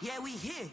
Yeah, we here.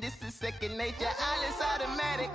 This is second nature, all is automatic.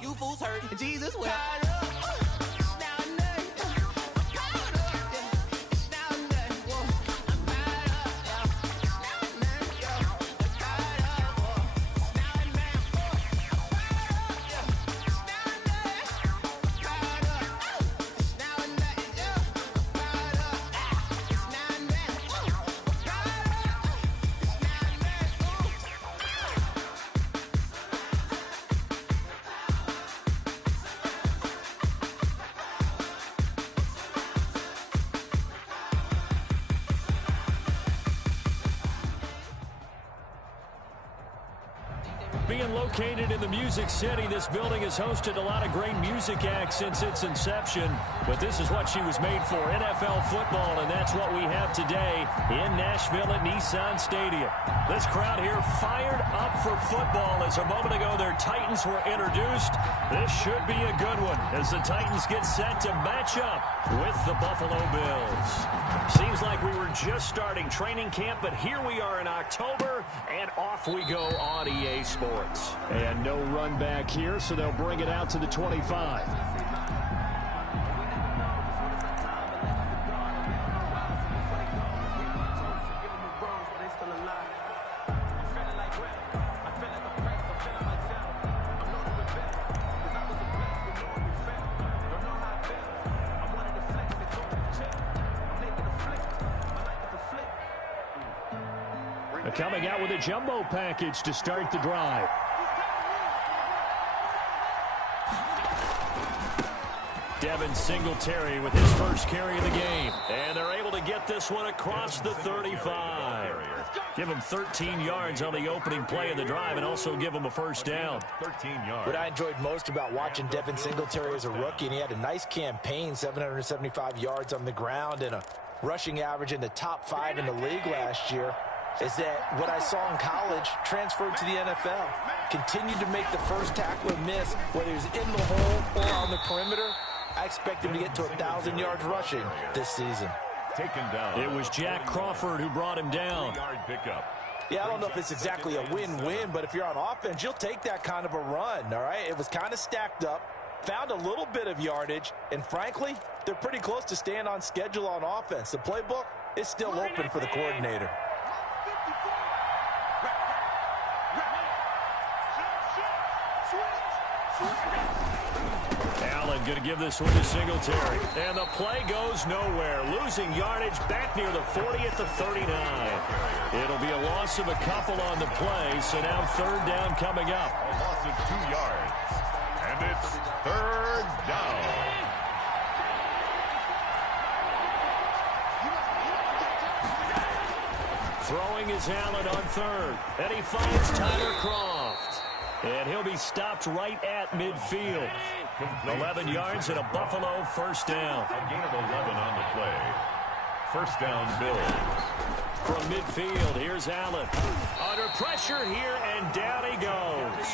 You fools hurt. Jesus will. Being located in the Music City, this building has hosted a lot of great music acts since its inception. But this is what she was made for, NFL football, and that's what we have today in Nashville at Nissan Stadium. This crowd here fired up for football as a moment ago their Titans were introduced. This should be a good one as the Titans get set to match up with the Buffalo Bills. Seems like we were just starting training camp, but here we are in October, and off we go on EA Sports. And no run back here, so they'll bring it out to the 25. Coming out with a jumbo package to start the drive. Devin Singletary with his first carry of the game. And they're able to get this one across the 35. Give him 13 yards on the opening play of the drive and also give him a first down. 13 yards. What I enjoyed most about watching Devin Singletary as a rookie, and he had a nice campaign, 775 yards on the ground and a rushing average in the top 5 in the league last year, is that what I saw in college transferred to the NFL. Continued to make the first tackler miss, whether he's in the hole or on the perimeter. I expect him to get to 1,000 yards rushing this season. Taken down. It was Jack Crawford who brought him down. Yard pickup. Yeah, I don't know if it's exactly a win-win, but if you're on offense, you'll take that kind of a run, all right? It was kind of stacked up, found a little bit of yardage, and frankly, they're pretty close to staying on schedule on offense. The playbook is still open for the coordinator. Allen going to give this one to Singletary. And the play goes nowhere. Losing yardage back near the 40 at the 39. It'll be a loss of a couple on the play, so now third down coming up. A loss of 2 yards. And it's third down. Throwing is Allen on third. And he finds Tyler Croft. And he'll be stopped right at midfield. 11 yards and a Buffalo first down. A gain of 11 on the play. First down, Bills. From midfield, here's Allen. Under pressure here, and down he goes.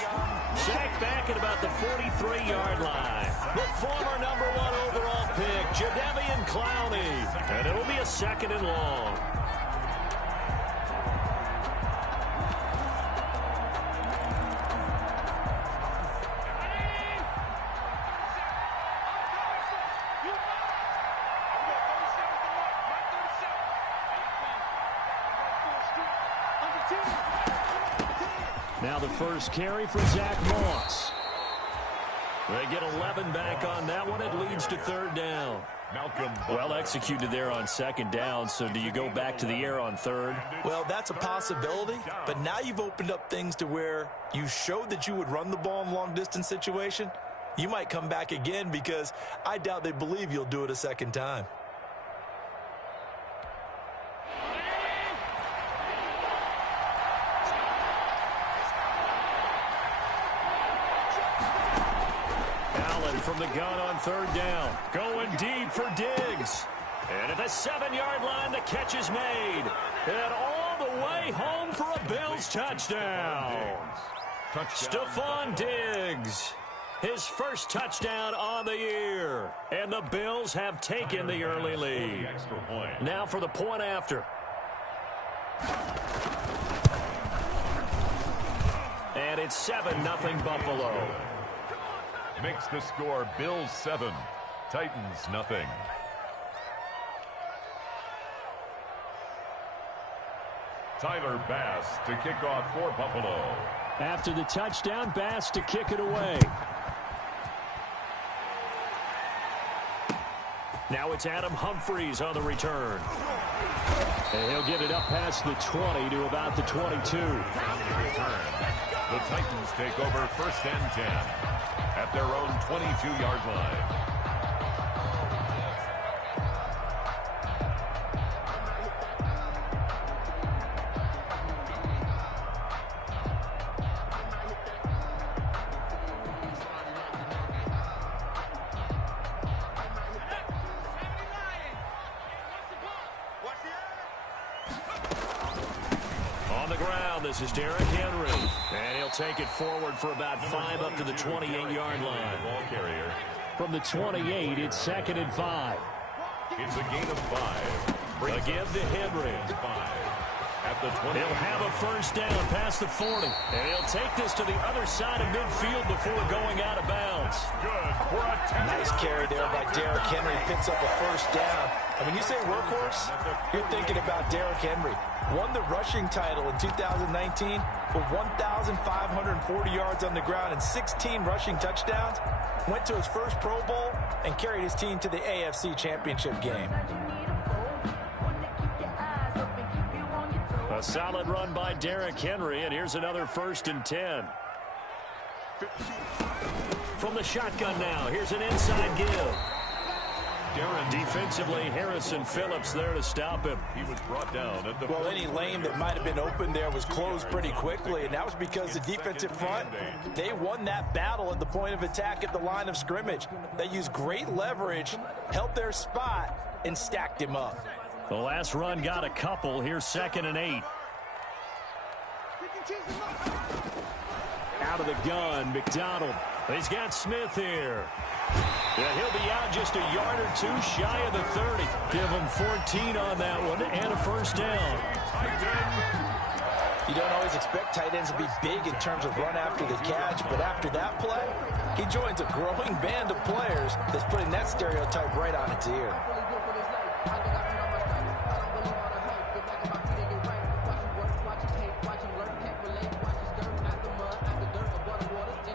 Sacked back at about the 43-yard line. The former #1 overall pick, Jadeveon Clowney. And it'll be a second and long. Now the first carry for Zach Moss. They get 11 back on that one. It leads to third down. Well executed there on second down. So do you go back to the air on third? Well, that's a possibility. But now you've opened up things to where you showed that you would run the ball in long-distance situation. You might come back again because I doubt they believe you'll do it a second time. From the gun on third down. Going deep for Diggs. And at the 7-yard line, the catch is made. And all the way home for a Bills touchdown. Stephon Diggs. His first touchdown on the year. And the Bills have taken the early lead. Now for the point after. And it's 7-0 Buffalo. Makes the score Bills 7, Titans nothing. Tyler Bass to kick off for Buffalo. After the touchdown, Bass to kick it away. Now it's Adam Humphries on the return. And he'll get it up past the 20 to about the 22. The Titans take over first and 10 at their own 22-yard line. On the ground, this is Derrick Henry. And he'll take it forward for about 5 up to the 28-yard line. Ball carrier. From the 28, it's 2nd and 5. It's a gain of 5. A give to Henry. 5 at the 20. He'll have a first down past the 40. And he'll take this to the other side of midfield before going out of bounds. Good for a 10. Nice carry there by Derrick Henry. Picks up a first down. And when you say workhorse, you're thinking about Derrick Henry. Won the rushing title in 2019 with 1,540 yards on the ground and 16 rushing touchdowns. Went to his first Pro Bowl and carried his team to the AFC Championship game. A solid run by Derrick Henry, and here's another 1st and 10. From the shotgun now, here's an inside give. Defensively, Harrison Phillips there to stop him. He was brought down at the Well, any lane that might have been open there was closed pretty quickly, and that was because the defensive front, they won that battle at the point of attack at the line of scrimmage. They used great leverage, held their spot, and stacked him up. The last run got a couple. Here's 2nd and 8. Out of the gun, McDonald. He's got Smith here. Yeah, he'll be out just a yard or 2 shy of the 30. Give him 14 on that one and a first down. You don't always expect tight ends to be big in terms of run after the catch, but after that play, he joins a growing band of players that's putting that stereotype right on its ear.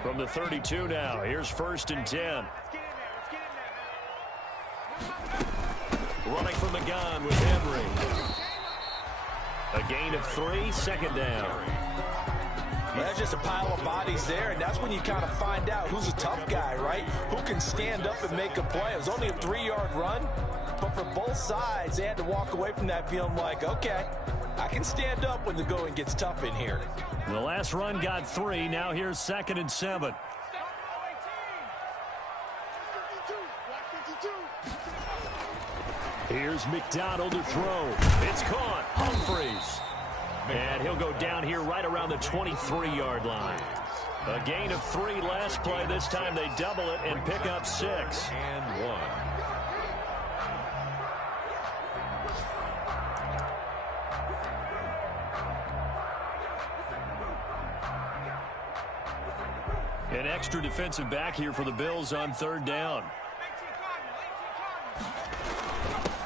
From the 32 now, here's 1st and 10. running from the gun with Henry. A gain of 3, second down. Well, that's just a pile of bodies there, and that's when you kind of find out who's a tough guy, right? Who can stand up and make a play. It was only a 3-yard run, but for both sides, they had to walk away from that feeling like, okay, I can stand up when the going gets tough in here. The last run got 3. Now here's 2nd and 7. Here's McDonald to throw. It's caught. Humphreys. And he'll go down here right around the 23-yard line. A gain of 3 last play. This time they double it and pick up 6. And 1. An extra defensive back here for the Bills on 3rd down.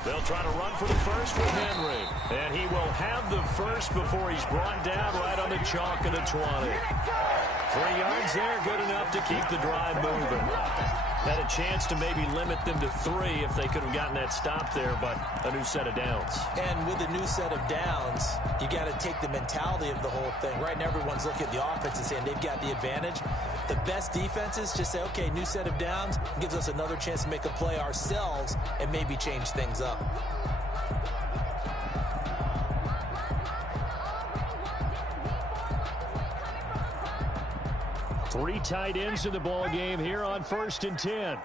They'll try to run for the first with Henry. And he will have the first before he's brought down right on the chalk of the 20. 3 yards there, good enough to keep the drive moving. Had a chance to maybe limit them to 3 if they could have gotten that stop there, but a new set of downs. And with a new set of downs, you got to take the mentality of the whole thing. Right now, everyone's looking at the offense and saying they've got the advantage. The best defenses just say, okay, new set of downs, gives us another chance to make a play ourselves and maybe change things up. Three tight ends in the ball game here on 1st and 10.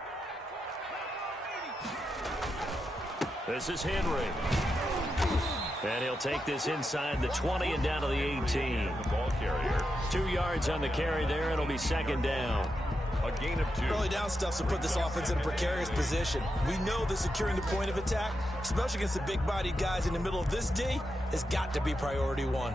This is Henry. And he'll take this inside the 20 and down to the 18. The ball carrier. 2 yards on the carry there. It'll be 2nd down. A gain of 2. Early down stuff to put this offense in a precarious position. We know that securing the point of attack, especially against the big-bodied guys in the middle of this D, has got to be priority 1.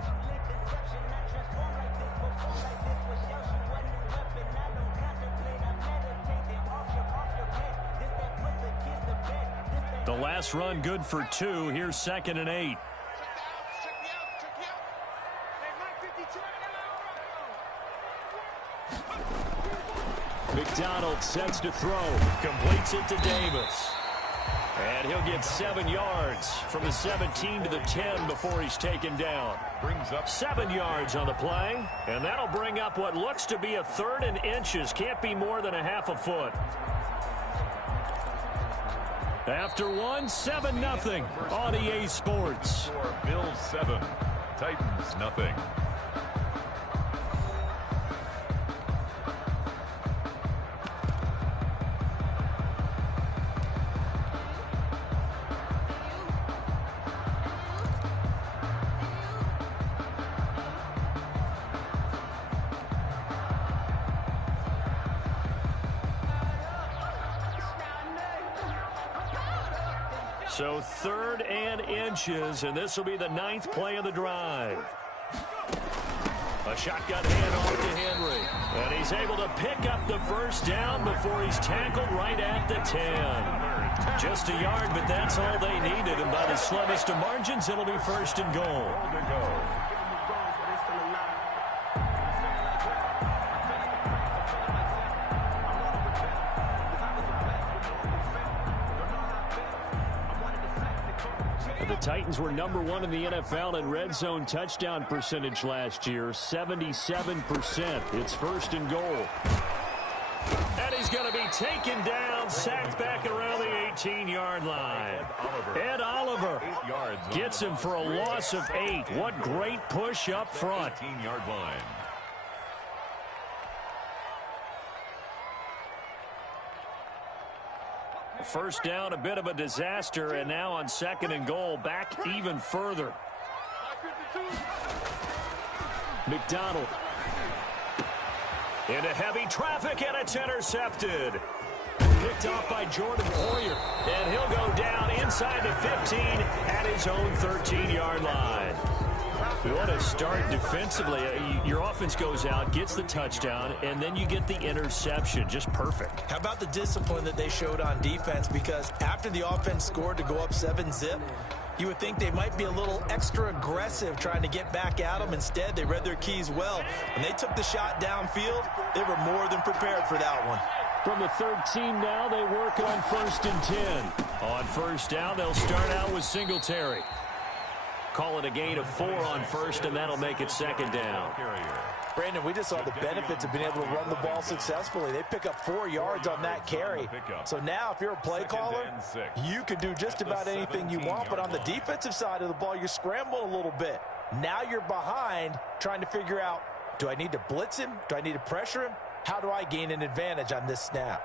The last run good for 2. Here's 2nd and 8. McDonald sets to throw. Completes it to Davis. And he'll get 7 yards from the 17 to the 10 before he's taken down. Brings up 7 yards on the play. And that'll bring up what looks to be a 3rd and inches. Can't be more than a half a foot. After 1, 7-0 on EA Sports. Bills 7, Titans nothing. So 3rd and inches, and this will be the 9th play of the drive. A shotgun handoff to Henry. And he's able to pick up the first down before he's tackled right at the 10. Just a yard, but that's all they needed. And by the slimmest of margins, it'll be 1st and goal. The Titans were number 1 in the NFL in red zone touchdown percentage last year, 77%. It's 1st and goal. And he's going to be taken down, sacked back around the 18-yard line. Ed Oliver gets him for a loss of 8. What great push up front. 18-yard line. First down, a bit of a disaster, and now on 2nd and goal, back even further. McDonald. Into heavy traffic, and it's intercepted. Picked off by Jordan Poyer, and he'll go down inside the 15 at his own 13-yard line. What a start defensively. Your offense goes out, gets the touchdown, and then you get the interception. Just perfect. How about the discipline that they showed on defense? Because after the offense scored to go up 7-zip, you would think they might be a little extra aggressive trying to get back at them. Instead, they read their keys well. When they took the shot downfield, they were more than prepared for that one. From the 13 now, they work on 1st and 10. On 1st down, they'll start out with Singletary. Call it a gain of 4 on 1st, and that'll make it 2nd down. Brandon, we just saw the benefits of being able to run the ball successfully. They pick up 4 yards on that carry. So now if you're a play caller, you can do just about anything you want. But on the defensive side of the ball, you're scrambling a little bit. Now you're behind trying to figure out, do I need to blitz him? Do I need to pressure him? How do I gain an advantage on this snap?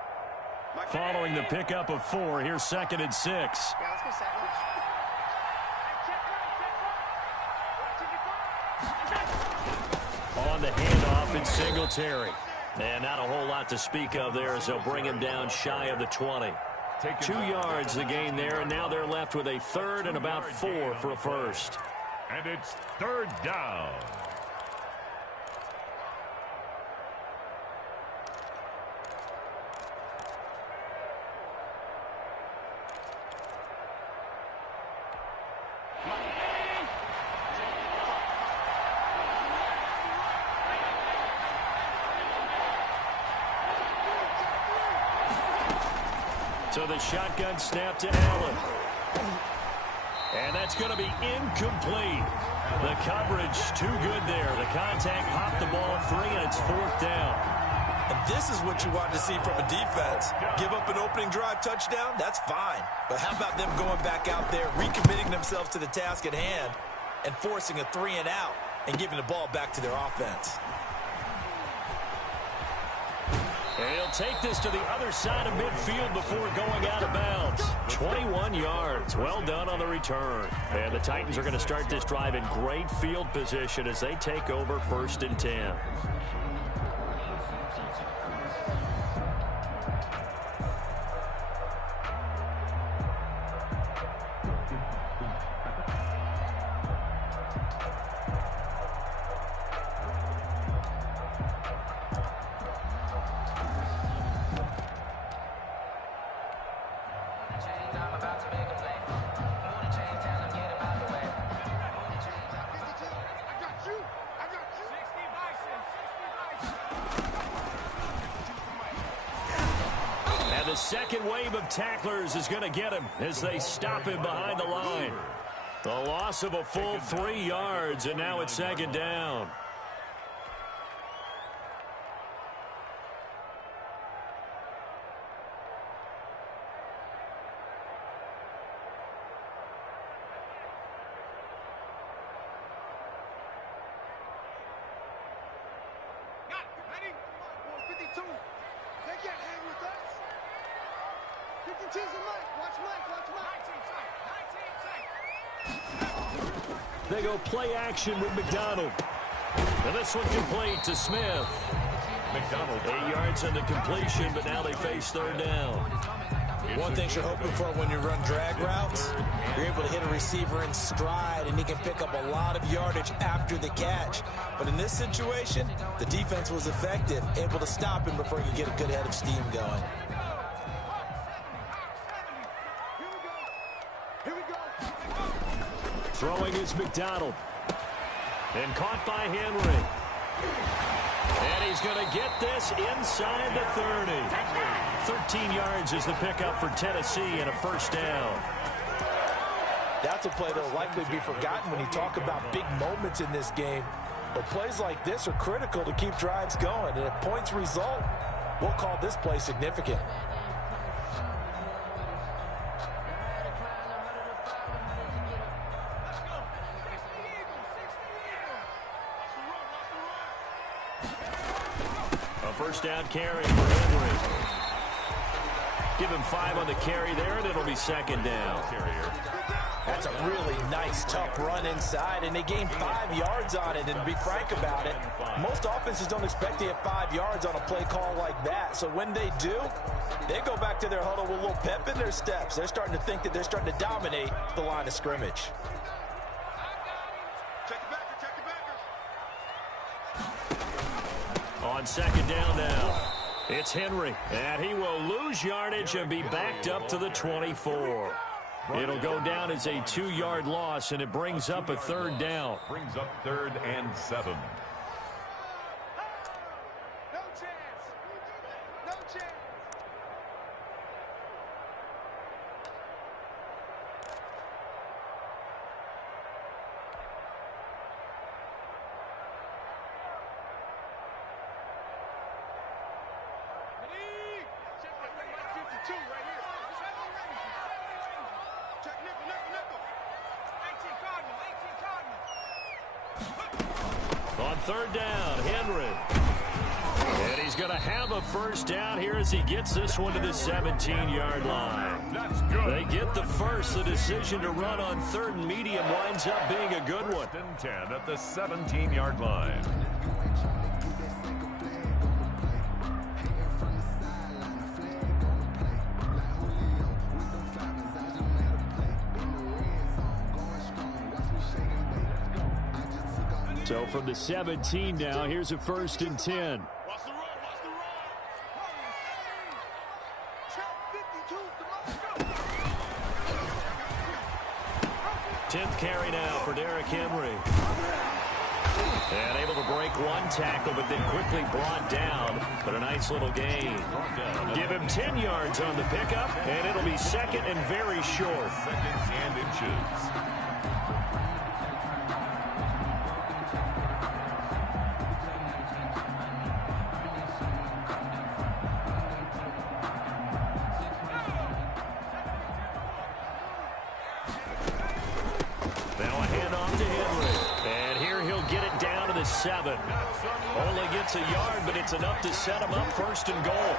Following the pickup of 4, here's 2nd and 6. On the handoff, it's Singletary. And not a whole lot to speak of there as they'll bring him down shy of the 20. 2 yards the gain there, and now they're left with a 3rd and about 4 for a 1st. And it's 3rd down. So the shotgun snap to Allen. And that's going to be incomplete. The coverage too good there. The contact popped the ball free, and it's 4th down. And this is what you want to see from a defense. Give up an opening drive touchdown, that's fine. But how about them going back out there, recommitting themselves to the task at hand, and forcing a 3 and out, and giving the ball back to their offense. And he'll take this to the other side of midfield before going out of bounds. 21 yards. Well done on the return. And the Titans are going to start this drive in great field position as they take over 1st and 10. The second wave of tacklers is going to get him as they stop him behind the line. The loss of a full 3 yards, and now it's 2nd down. They go play action with McDonald. And this one complete to Smith. McDonald 8 yards on the completion, but now they face 3rd down. One thing you're hoping for when you run drag routes, you're able to hit a receiver in stride, and he can pick up a lot of yardage after the catch. But in this situation, the defense was effective, able to stop him before he could get a good head of steam going. Throwing is McDonald. And caught by Henry. And he's going to get this inside the 30. 13 yards is the pickup for Tennessee and a 1st down. That's a play that will likely be forgotten when you talk about big moments in this game. But plays like this are critical to keep drives going. And if points result, we'll call this play significant. First down carry for Henry. Give him 5 on the carry there, and it'll be 2nd down. That's a really nice, tough run inside, and they gained 5 yards on it. And to be frank about it, most offenses don't expect to get 5 yards on a play call like that. So when they do, they go back to their huddle with a little pep in their steps. They're starting to think that they're starting to dominate the line of scrimmage. On 2nd down now, it's Henry, and he will lose yardage and be backed up to the 24. It'll go down as a 2-yard loss, and it brings up a 3rd down. Brings up 3rd and 7. On third down, Henry. And he's going to have a first down here as he gets this one to the 17-yard line. That's good. They get the first. The decision to run on third and medium winds up being a good one. 1st and 10 at the 17-yard line. So from the 17 now, here's a 1st and 10. 10th carry now for Derrick Henry. And able to break one tackle, but then quickly brought down. But a nice little gain. Give him 10 yards on the pickup, and it'll be 2nd and very short. 2nd and inches. Now a handoff to Henry. And here he'll get it down to the 7. Only gets a yard, but it's enough to set him up 1st and goal.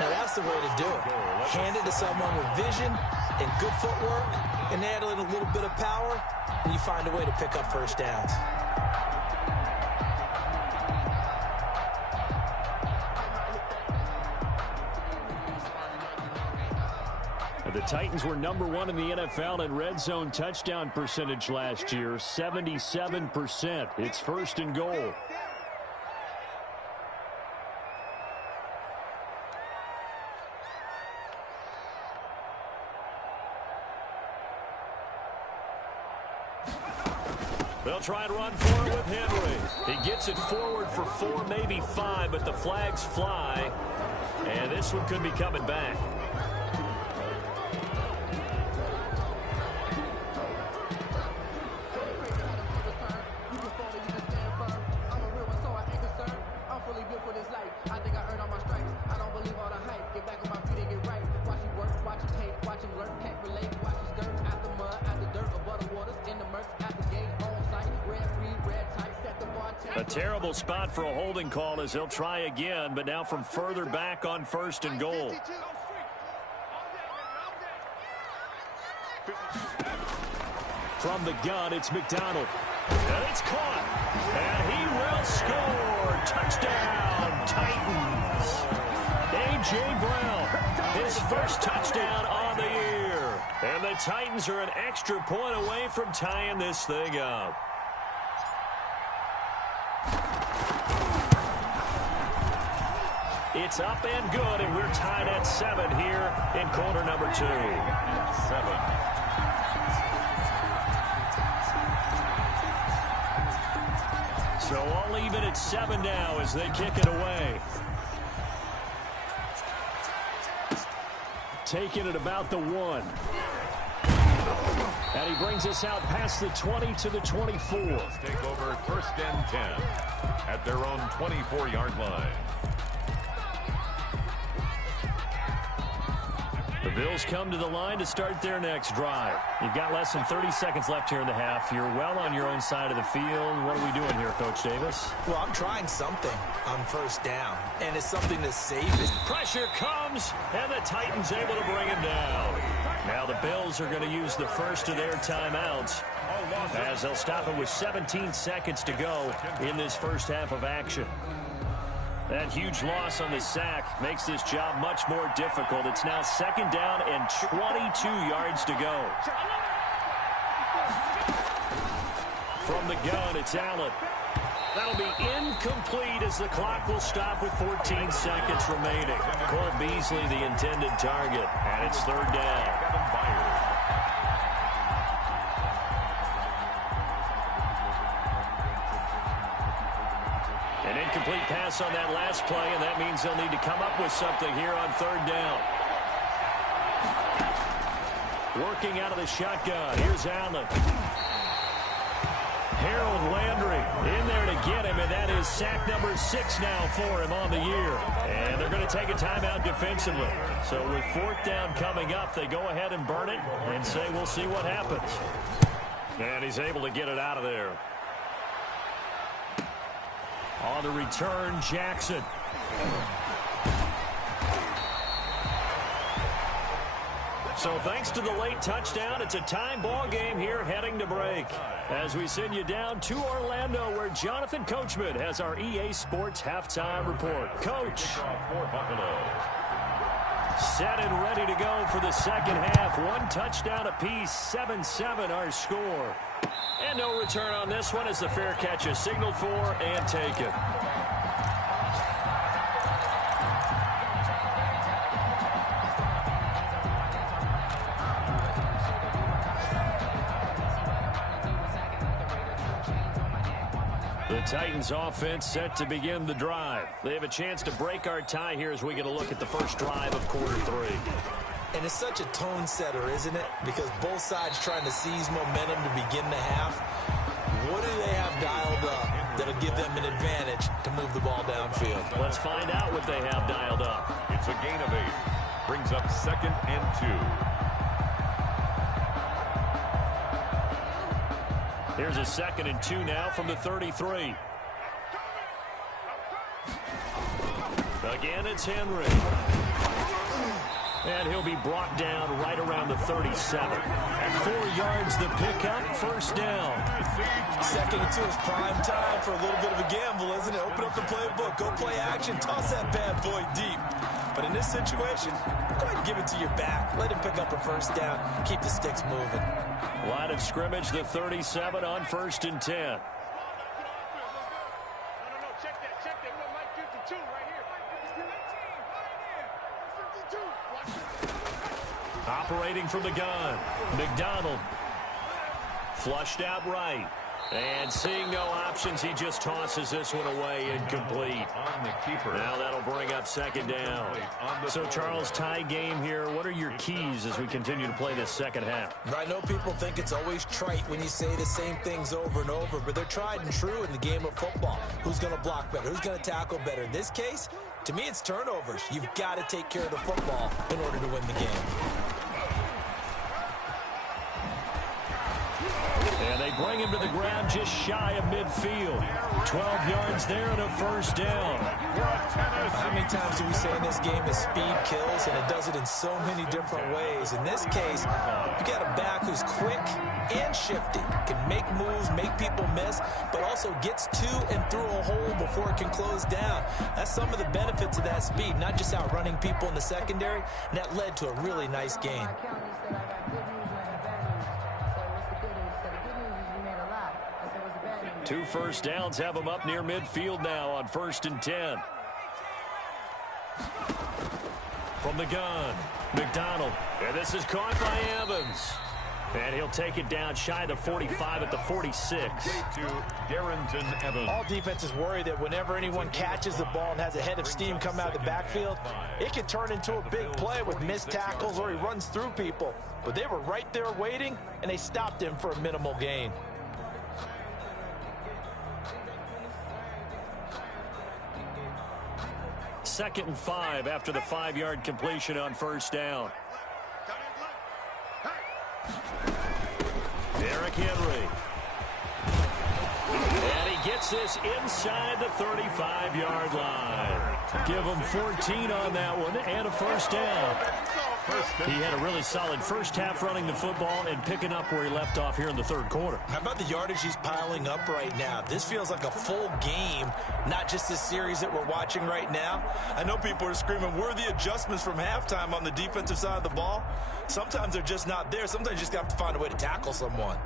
Now that's the way to do it. Hand it to someone with vision and good footwork, and add in a little bit of power, and you find a way to pick up first downs. The Titans were number 1 in the NFL in red zone touchdown percentage last year, 77%. It's 1st and goal. They'll try and run for it with Henry. He gets it forward for 4, maybe 5, but the flags fly. And this one could be coming back. A terrible spot for a holding call as they'll try again, but now from further back on 1st and goal. From the gun, it's McDonald. And it's caught. And he will score. Touchdown, Titans. A.J. Brown, his first touchdown on the year. And the Titans are an extra point away from tying this thing up. It's up and good, and we're tied at 7 here in quarter number 2. 7. So all even at 7 now as they kick it away. Taking it about the 1. And he brings us out past the 20 to the 24. Let's take over 1st and 10 at their own 24-yard line. The Bills come to the line to start their next drive. You've got less than 30 seconds left here in the half. You're well on your own side of the field. What are we doing here, Coach Davis? Well, I'm trying something on 1st down, and it's something to save it. Pressure comes, and the Titans able to bring him down. Now the Bills are going to use the first of their timeouts as they'll stop it with 17 seconds to go in this first half of action. That huge loss on the sack makes this job much more difficult. It's now 2nd down and 22 yards to go. From the gun, it's Allen. That'll be incomplete as the clock will stop with 14 seconds remaining. Cole Beasley, the intended target, and it's 3rd down. An incomplete pass on that last play, and that means they'll need to come up with something here on 3rd down. Working out of the shotgun. Here's Allen. Harold Landry in there to get him, and that is sack number 6 now for him on the year. And they're going to take a timeout defensively. So with 4th down coming up, they go ahead and burn it and say we'll see what happens. And he's able to get it out of there. On the return, Jackson. So thanks to the late touchdown, it's a time ball game here heading to break. As we send you down to Orlando, where Jonathan Coachman has our EA Sports halftime report. Coach. Set and ready to go for the second half. One touchdown apiece, 7-7 our score. And no return on this one as the fair catch is signaled for and taken. The Titans offense set to begin the drive. They have a chance to break our tie here as we get a look at the first drive of quarter 3. And it's such a tone setter, isn't it? Because both sides trying to seize momentum to begin the half. What do they have dialed up that'll give them an advantage to move the ball downfield? Let's find out what they have dialed up. It's a gain of 8. Brings up 2nd and 2. Here's a 2nd and 2 now from the 33. Again, it's Henry. And he'll be brought down right around the 37. 4 yards the pickup, first down. 2nd and 2 is prime time for a little bit of a gamble, isn't it? Open up the playbook, go play action, toss that bad boy deep. But in this situation, go ahead and give it to your back. Let him pick up a first down, keep the sticks moving. Line of scrimmage, the 37 on 1st and 10. Operating from the gun, McDonald. Flushed out right. And seeing no options, he just tosses this one away incomplete. Now that'll bring up 2nd down. So, Charles, tie game here. What are your keys as we continue to play this second half? I know people think it's always trite when you say the same things over and over, but they're tried and true in the game of football. Who's going to block better? Who's going to tackle better? In this case, to me, it's turnovers. You've got to take care of the football in order to win the game. And they bring him to the ground just shy of midfield. 12 yards there and a first down. How many times do we say in this game that speed kills, and it does it in so many different ways? In this case, you got a back who's quick and shifty, can make moves, make people miss, but also gets to and through a hole before it can close down. That's some of the benefits of that speed, not just outrunning people in the secondary, and that led to a really nice game. 2 first downs have him up near midfield now on 1st and 10. From the gun, McDonald. And this is caught by Evans. And he'll take it down shy of the 45 at the 46. All defenses worry that whenever anyone catches the ball and has a head of steam come out of the backfield, it can turn into a big play with missed tackles or he runs through people. But they were right there waiting, and they stopped him for a minimal gain. Second and 5 after the 5-yard completion on first down. Derrick Henry. And he gets this inside the 35-yard line. Give him 14 on that one and a first down. He had a really solid first half running the football and picking up where he left off here in the third quarter. How about the yardage he's piling up right now? This feels like a full game, not just this series that we're watching right now. I know people are screaming, where are the adjustments from halftime on the defensive side of the ball? Sometimes they're just not there. Sometimes you just have to find a way to tackle someone.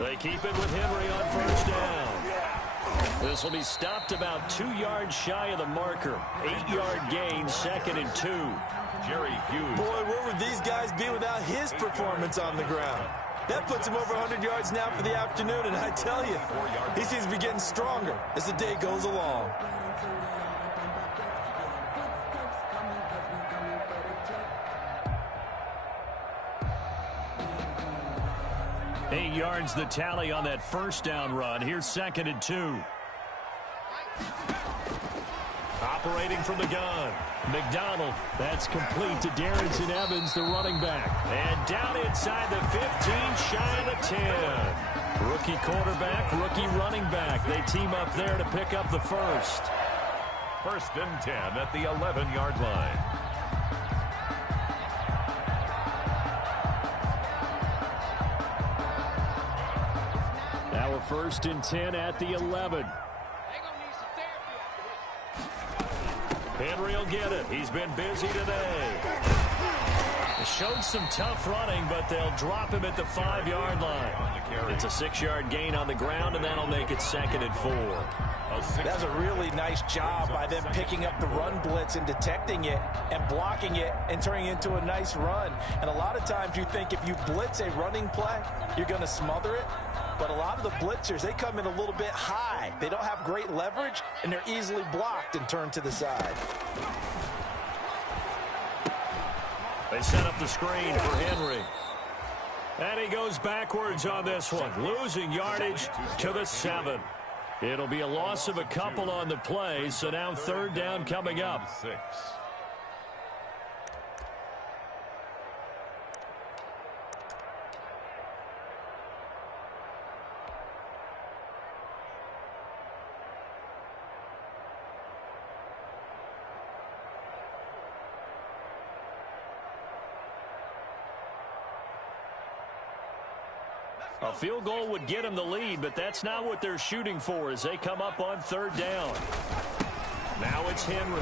They keep it with Henry on first down. This will be stopped about 2 yards shy of the marker. 8-yard gain, 2nd and 2. Jerry Hughes. Boy, where would these guys be without his performance on the ground? That puts him over 100 yards now for the afternoon, and I tell you, he seems to be getting stronger as the day goes along. Eight yards the tally on that first down run. Here's 2nd and 2. operating from the gun. McDonald, that's complete to Darrington Evans, the running back. And down inside the 15, shy of the 10. Rookie quarterback, rookie running back. They team up there to pick up the first. First and 10 at the 11-yard line. Now we're first and 10 at the 11. Henry will get it. He's been busy today. Showed some tough running, but they'll drop him at the 5-yard line. It's a 6-yard gain on the ground, and that'll make it 2nd and 4. That's a really nice job by them picking up the run blitz and detecting it and blocking it and turning it into a nice run. And a lot of times you think if you blitz a running play, you're going to smother it. But a lot of the blitzers, they come in a little bit high. They don't have great leverage, and they're easily blocked and turned to the side. They set up the screen for Henry. And he goes backwards on this one, losing yardage to the 7. It'll be a loss of a couple on the play, so now 3rd down coming up. 6. A field goal would get them the lead, but that's not what they're shooting for as they come up on 3rd down. Now it's Henry.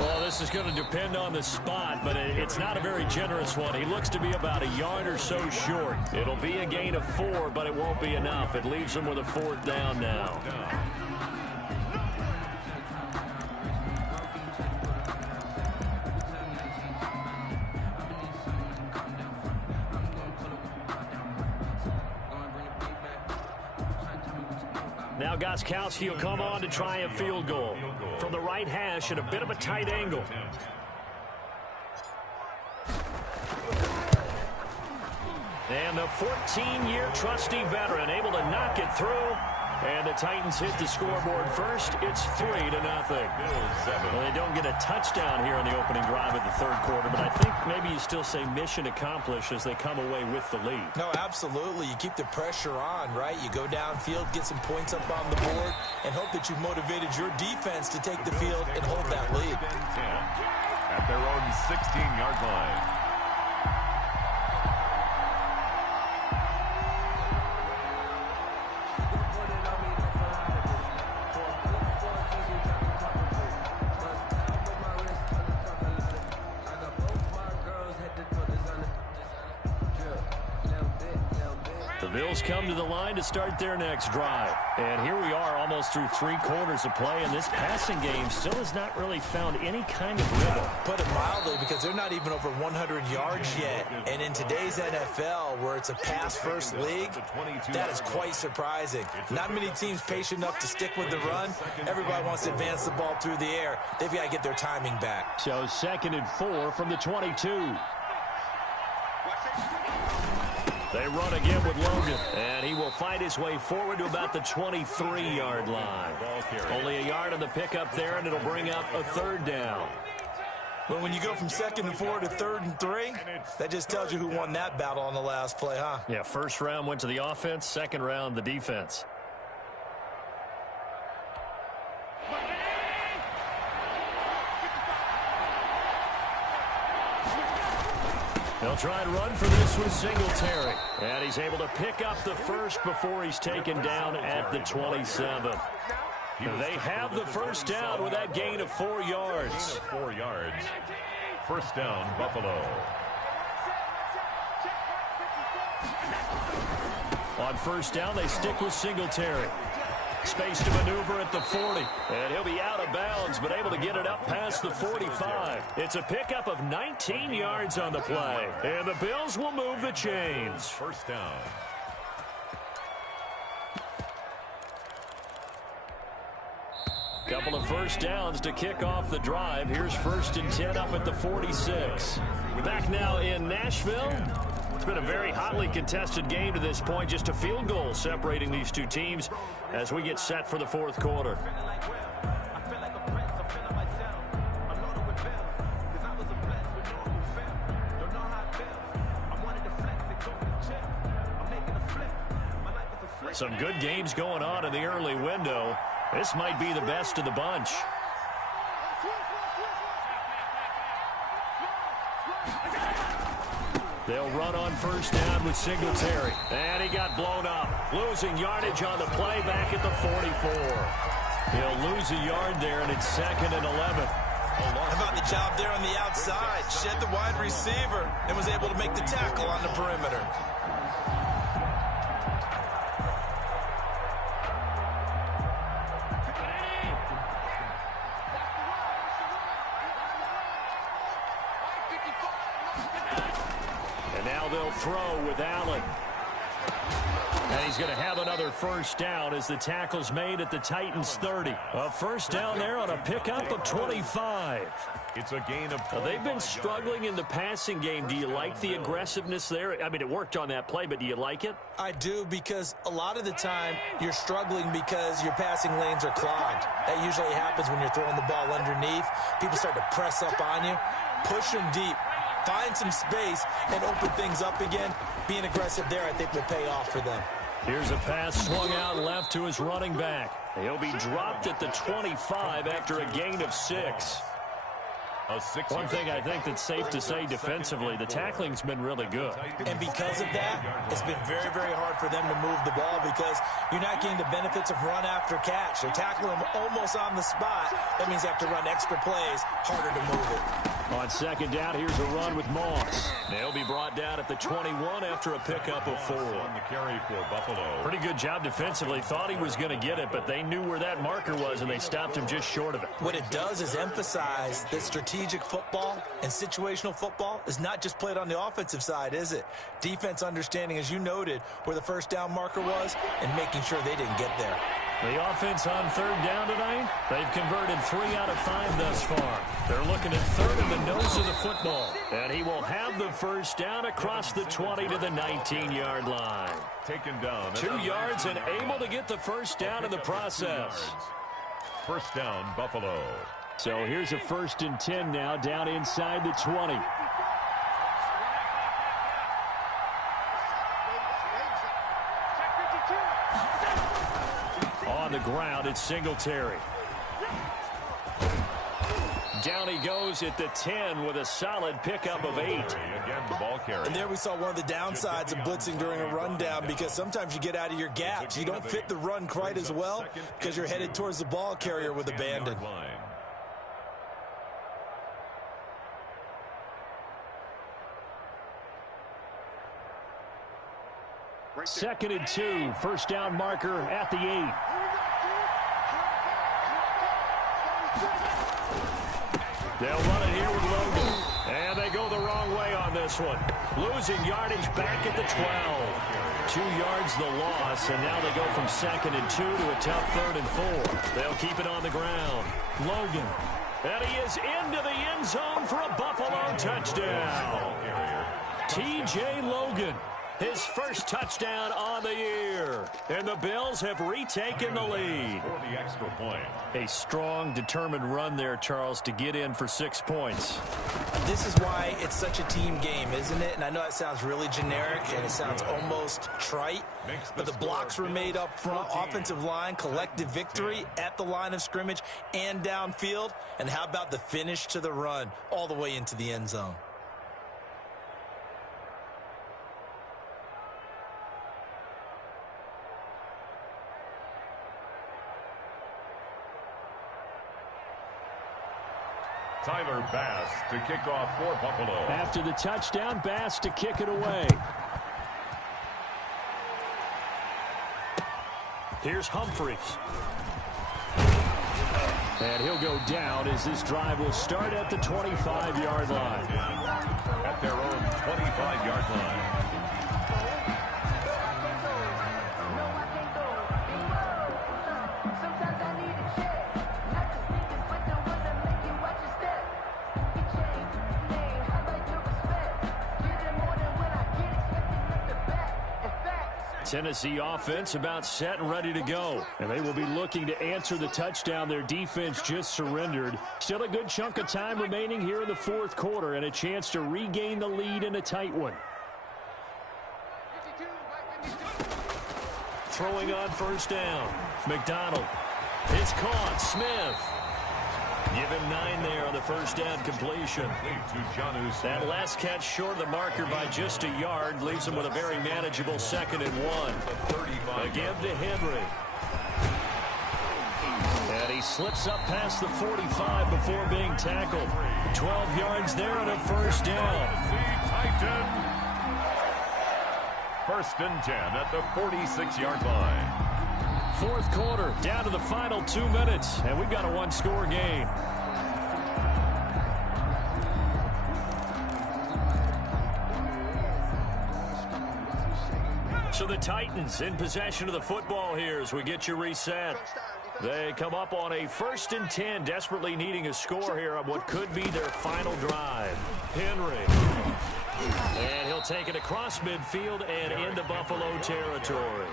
Well, this is going to depend on the spot, but it's not a very generous one. He looks to be about a yard or so short. It'll be a gain of 4, but it won't be enough. It leaves him with a 4th down now. Now Gostkowski will come on to try a field goal from the right hash at a bit of a tight angle. And the 14-year trusty veteran able to knock it through. And the Titans hit the scoreboard first. It's 3-0. Well, they don't get a touchdown here in the opening drive of the 3rd quarter, but I think maybe you still say mission accomplished as they come away with the lead. No, absolutely. You keep the pressure on, right? You go downfield, get some points up on the board, and hope that you've motivated your defense to take the field and hold that lead. At their own 16-yard line. Bills come to the line to start their next drive. And here we are almost through 3 quarters of play, and this passing game still has not really found any kind of rhythm. Put it mildly, because they're not even over 100 yards yet. And in today's NFL, where it's a pass-first league, that is quite surprising. Not many teams patient enough to stick with the run. Everybody wants to advance the ball through the air. They've got to get their timing back. So 2nd and 4 from the 22. They run again with Logan, and he will fight his way forward to about the 23-yard line. Only a yard on the pickup there, and it'll bring up a 3rd down. But when you go from 2nd and 4 to 3rd and 3, that just tells you who won that battle on the last play, huh? Yeah, 1st round went to the offense, 2nd round the defense. They'll try and run for this with Singletary. And he's able to pick up the first before he's taken down at the 27. They have the first down with that gain of 4 yards. 4 yards. First down, Buffalo. On 1st down, they stick with Singletary. Space to maneuver at the 40. And he'll be out of bounds, but able to get it up past the 45. It's a pickup of 19 yards on the play. And the Bills will move the chains. First down. Couple of first downs to kick off the drive. Here's 1st and 10 up at the 46. Back now in Nashville. It's been a very hotly contested game to this point. Just a field goal separating these two teams as we get set for the 4th quarter. Some good games going on in the early window. This might be the best of the bunch. They'll run on first down with Singletary. And he got blown up. Losing yardage on the play back at the 44. He'll lose a yard there, and it's 2nd and 11. How about the job there on the outside? Shed the wide receiver and was able to make the tackle on the perimeter. And now they'll throw with Allen. And he's going to have another first down as the tackle's made at the Titans' 30. A first down there on a pickup of 25. It's a gain of 25. They've been struggling in the passing game. Do you like the aggressiveness there? I mean, it worked on that play, but do you like it? I do, because a lot of the time you're struggling because your passing lanes are clogged. That usually happens when you're throwing the ball underneath. People start to press up on you. Push them deep. Find some space and open things up again. Being aggressive there, I think, will pay off for them. Here's a pass swung out left to his running back. He'll be dropped at the 25 after a gain of 6. One thing I think that's safe to say defensively, the tackling's been really good. And because of that, it's been very, very hard for them to move the ball because you're not getting the benefits of run after catch. They're tackling them almost on the spot. That means they have to run extra plays, harder to move it. On second down, here's a run with Moss. They'll be brought down at the 21 after a pickup of 4. On the carry for Buffalo. Pretty good job defensively. Thought he was going to get it, but they knew where that marker was, and they stopped him just short of it. What it does is emphasize that strategic football and situational football is not just played on the offensive side, is it? Defense understanding, as you noted, where the first down marker was and making sure they didn't get there. The offense on third down tonight, they've converted 3 out of 5 thus far. They're looking at third in the nose of the football. And he will have the first down across the 20 to the 19-yard line. Taken down. 2 yards and able to get the first down in the process. First down, Buffalo. So here's a 1st and 10 now down inside the 20. On the ground, it's Singletary. Down he goes at the 10 with a solid pickup of 8. Again, the ball carry. And there we saw one of the downsides of blitzing during a rundown, because sometimes you get out of your gaps. You don't fit the run quite as well because you're headed towards the ball carrier with abandon. 2nd and 2, first down marker at the 8. They'll run it here with Logan. And they go the wrong way on this one. Losing yardage back at the 12. 2 yards the loss, and now they go from 2nd and 2 to a tough 3rd and 4. They'll keep it on the ground. Logan. And he is into the end zone for a Buffalo touchdown. T.J. Logan. His first touchdown on the year. And the Bills have retaken the lead. For the extra point. A strong, determined run there, Charles, to get in for 6 points. This is why it's such a team game, isn't it? And I know it sounds really generic and it sounds almost trite, but the blocks were made up front, offensive line, collective victory at the line of scrimmage and downfield. And how about the finish to the run all the way into the end zone? Tyler Bass to kick off for Buffalo. After the touchdown, Bass to kick it away. Here's Humphries. And he'll go down as this drive will start at the 25-yard line. At their own 25-yard line. Tennessee offense about set and ready to go. And they will be looking to answer the touchdown their defense just surrendered. Still a good chunk of time remaining here in the 4th quarter and a chance to regain the lead in a tight one. throwing on first down. McDonald. It's caught. Smith. Give him 9 there on the first down completion. That last catch short of the marker by just a yard leaves him with a very manageable 2nd and 1. A give to Henry. And he slips up past the 45 before being tackled. 12 yards there on a first down. First and 10 at the 46-yard line. Fourth quarter, down to the final 2 minutes, and we've got a one-score game. So the Titans in possession of the football here as we get you reset. They come up on a 1st and 10, desperately needing a score here on what could be their final drive. Henry. And he'll take it across midfield and into Buffalo territory.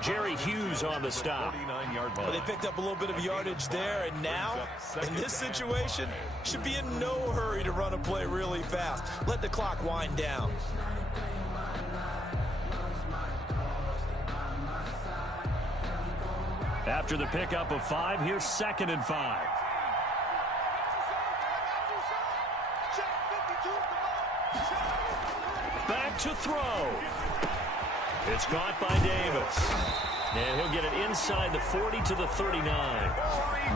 Jerry Hughes on the stop. Well, they picked up a little bit of yardage there, and now, in this situation, should be in no hurry to run a play really fast. Let the clock wind down. After the pickup of 5, here's 2nd and 5. Back to throw. It's caught by Davis. And he'll get it inside the 40 to the 39.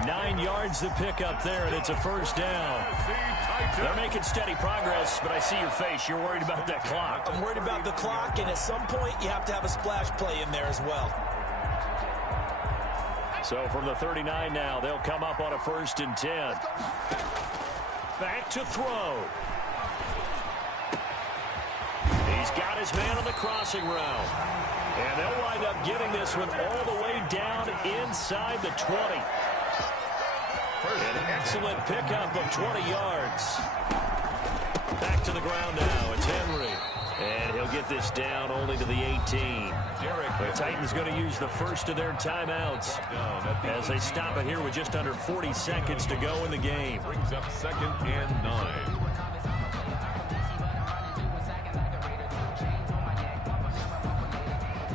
9 yards to pick up there, and it's a first down. They're making steady progress, but I see your face. You're worried about that clock. I'm worried about the clock, and at some point you have to have a splash play in there as well. So from the 39 now, they'll come up on a 1st and 10. Back to throw. He's got his man on the crossing route. And they'll wind up getting this one all the way down inside the 20. An excellent pickup of 20 yards. Back to the ground now. It's Henry. And he'll get this down only to the 18. The Titans going to use the first of their timeouts as they stop it here with just under 40 seconds to go in the game. Brings up 2nd and 9.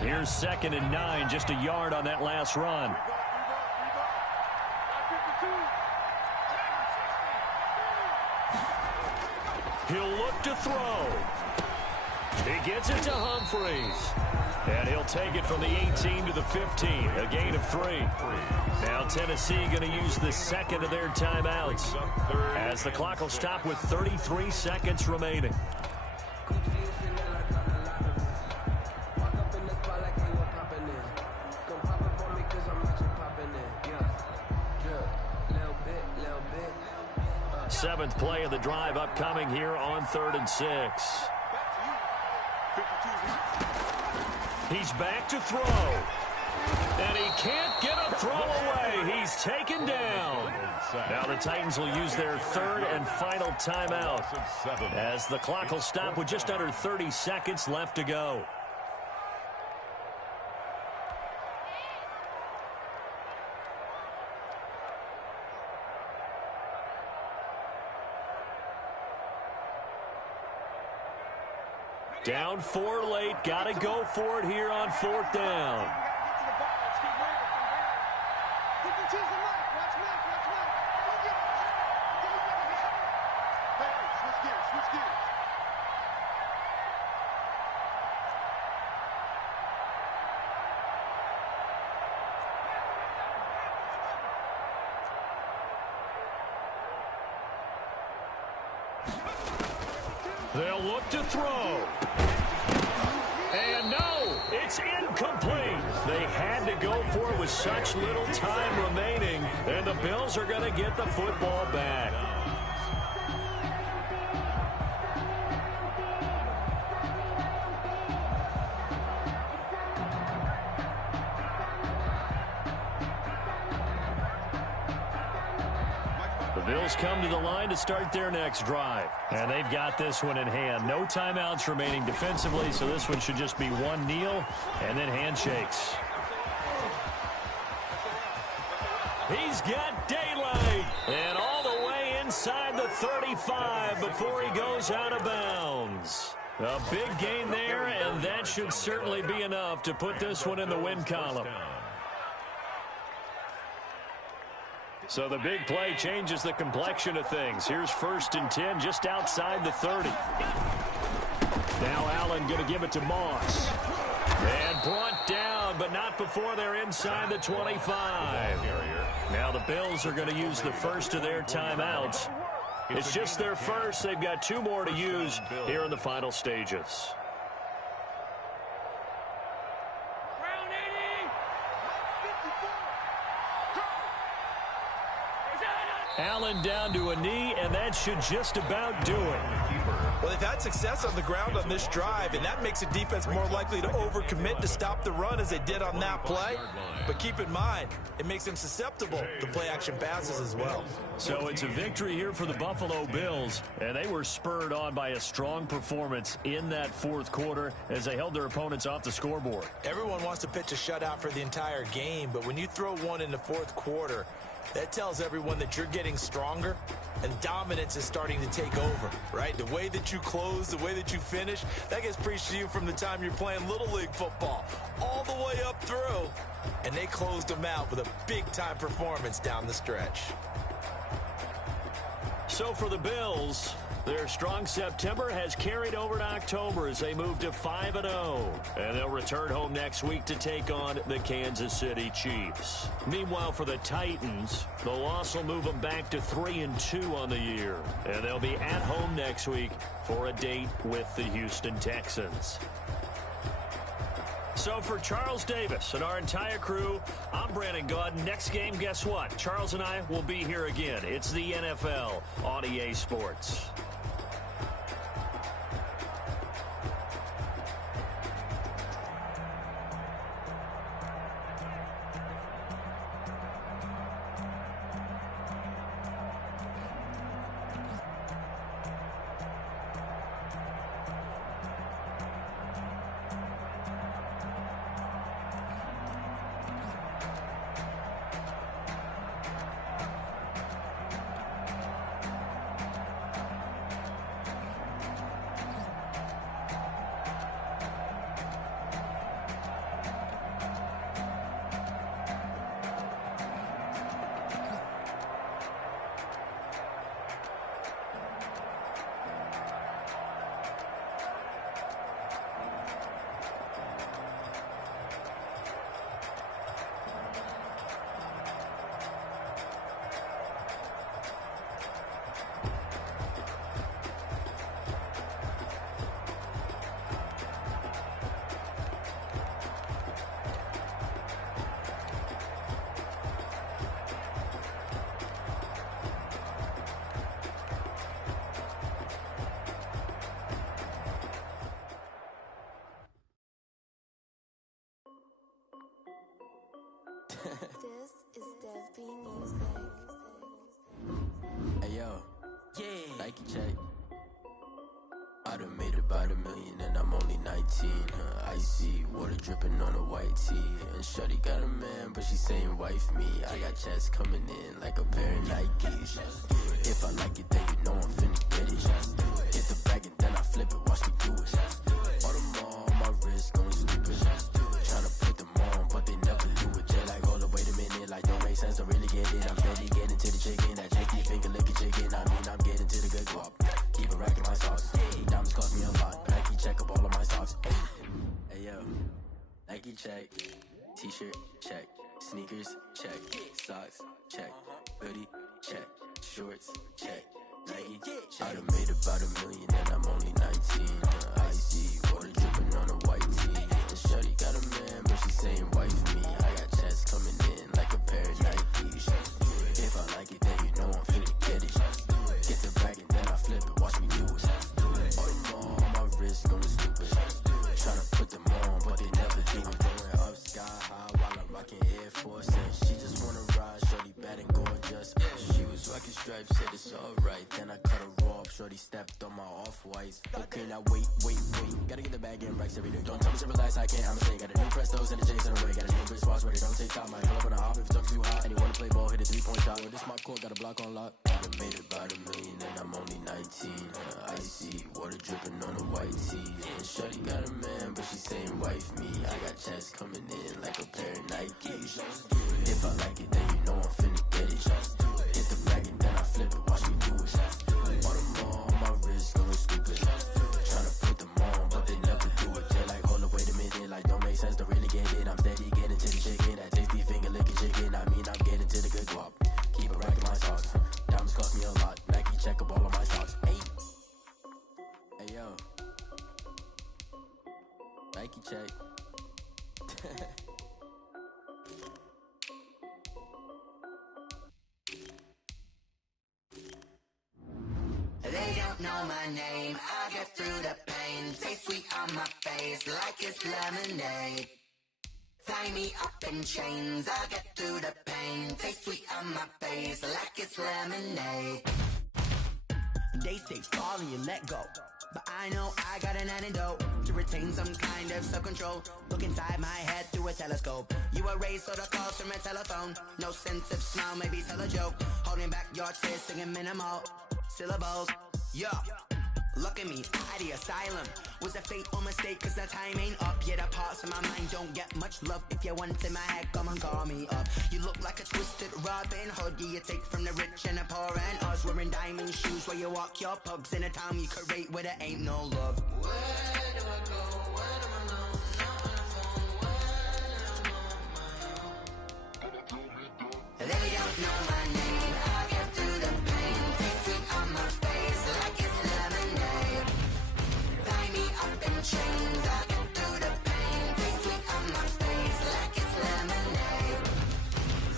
Here's 2nd and 9, just a yard on that last run. He'll look to throw. He gets it to Humphreys. And he'll take it from the 18 to the 15, a gain of 3. Now Tennessee going to use the 2nd of their timeouts as the clock will stop with 33 seconds remaining. Seventh play of the drive upcoming here on 3rd and 6. He's back to throw. And he can't get a throw away. He's taken down. Now the Titans will use their 3rd and final timeout as the clock will stop with just under 30 seconds left to go. Down 4 late. Got to go for it here on 4th down. They'll look to throw. And no, it's incomplete. They had to go for it with such little time remaining, and the Bills are going to get the football back. Bills come to the line to start their next drive. And they've got this one in hand. No timeouts remaining defensively, so this one should just be one kneel and then handshakes. He's got daylight. And all the way inside the 35 before he goes out of bounds. A big gain there, and that should certainly be enough to put this one in the win column. So the big play changes the complexion of things. Here's 1st and 10 just outside the 30. Now Allen going to give it to Moss. And brought down, but not before they're inside the 25. Now the Bills are going to use the first of their timeouts. It's just their first. They've got 2 more to use here in the final stages. Allen down to a knee, and that should just about do it. Well, they've had success on the ground on this drive, and that makes a defense more likely to overcommit to stop the run as they did on that play. But keep in mind, it makes them susceptible to play-action passes as well. So it's a victory here for the Buffalo Bills, and they were spurred on by a strong performance in that 4th quarter as they held their opponents off the scoreboard. Everyone wants to pitch a shutout for the entire game, but when you throw one in the 4th quarter, that tells everyone that you're getting stronger and dominance is starting to take over, right? The way that you close, the way that you finish, that gets preached to you from the time you're playing Little League football all the way up through. And they closed them out with a big-time performance down the stretch. So for the Bills, their strong September has carried over to October as they move to 5-0. And they'll return home next week to take on the Kansas City Chiefs. Meanwhile, for the Titans, the loss will move them back to 3-2 on the year. And they'll be at home next week for a date with the Houston Texans. So for Charles Davis and our entire crew, I'm Brandon Gaudin. Next game, guess what? Charles and I will be here again. It's the NFL on EA Sports. This is Dev B Music. Hey yo, yeah, Nike check. I done made about $1 million and I'm only 19. Icy water dripping on a white tee. And shorty got a man, but she saying wife me. I got checks coming in like a pair of Nikes. If I like it, then you know I'm finna get it. Hit the bag and then I flip it, watch me do it. All on my wrist going stupid. Tryna put them on, but they never do it. They're like, hold up, wait a minute, like don't make sense, don't really get it. I'm steady getting to the chicken, that chicky finger licking chicken. I mean, I'm getting to the good guap. Keep a rack in my socks. Diamonds cost me a lot. Nike check up all of my socks. Hey yo, Nike check. T-shirt check. Sneakers check. Socks check. Hoodie check. Shorts check. Nike check. I done made about $1 million and I'm only 19. Icy water dripping on a white tee. And shorty got a man, but she saying wife me. I got checks coming in like a pair of Nikes. If I like it, then you know I'm finna get it. Get the bag and then I flip it, watch me do it. All on my wrist going stupid. Tryna put them on, but they never do it. Going up sky high while I'm rocking Air Force. And she just wanna ride, shorty bad and gorgeous. She was rocking stripes, said it's alright. Then I cut her off, shorty stepped on my off-whites. Okay, now wait. Gotta get the bag in racks every day. Don't tell me to relax, I can't, I'ma say. Got a new Prestos and the J's in the way. Got a new Chris Watch ready, don't take time. Might pull up on the hop if it's talking too hot. And you wanna play ball, hit a 3-point shot. Well, this my court, got a block on lock. I done made it by the million and I'm only 19. Icy, water dripping on a white tee. And shorty got a man, but she saying wife me. I got checks coming in like a pair of Nikes. If I like it, then you know I'm finna get it. Hit the bag and then I flip it, watch me do it. On them all, my wrist going stupid. Tryna put them on, but they never do it. They're like, hold up, wait a minute, like don't make sense to really get it. I'm steady getting to the chicken, that tasty finger licking chicken. I mean, I'm getting to the good guap. Keep it racking my socks. Diamonds cost me a lot. Nike check up all of my socks. Hey, hey yo, Nike check. They don't know my name, I get through the pain. Taste sweet on my face like it's lemonade. Tie me up in chains, I get through the pain. Taste sweet on my face like it's lemonade. They say fall and you let go, but I know I got an antidote to retain some kind of self-control. Look inside my head through a telescope. You erase all the calls from a telephone. No sense of smile, maybe tell a joke. Holding back your tears, singing minimal syllables. Yeah, look at me, at the asylum. Was a fate or mistake, cause the time ain't up. Yeah, the parts of my mind don't get much love. If you want in my head, come and call me up. You look like a twisted Robin Hood. Yeah, you take from the rich and the poor and us. Wearing diamond shoes where you walk your pugs in a town you create where there ain't no love. Where do I go? Where do I know? Not on the phone. When I'm on my own. They don't know my name. I get through the pain. Taste sweet on my face like it's lemonade. Tie me up in chains. I get through the pain. Taste sweet on my face like it's lemonade.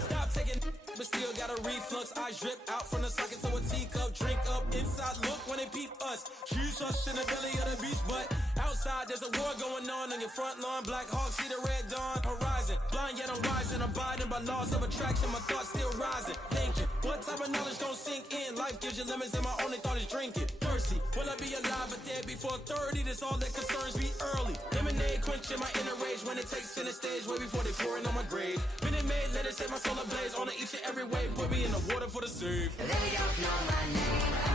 Stop taking, but still got a reflux. Eyes drip out from the socket to a teacup. Drink up inside, look when they peep us. Shoes us in the belly of the beast, but outside there's a war going on your front lawn. Black Hawk, see the red dawn horizon. Blind yet I'm rising, abiding by laws of attraction. My thoughts still rising, thinking what type of knowledge don't sink in. Life gives you lemons and my only thought is drinking. Thirsty, will I be alive or dead before 30? That's all that concerns me early. Lemonade quenching my inner rage when it takes center stage way before they pouring on my grave. Minute Maid, let it set my soul ablaze on each and every way. Put me in the water for the save. They don't know my name.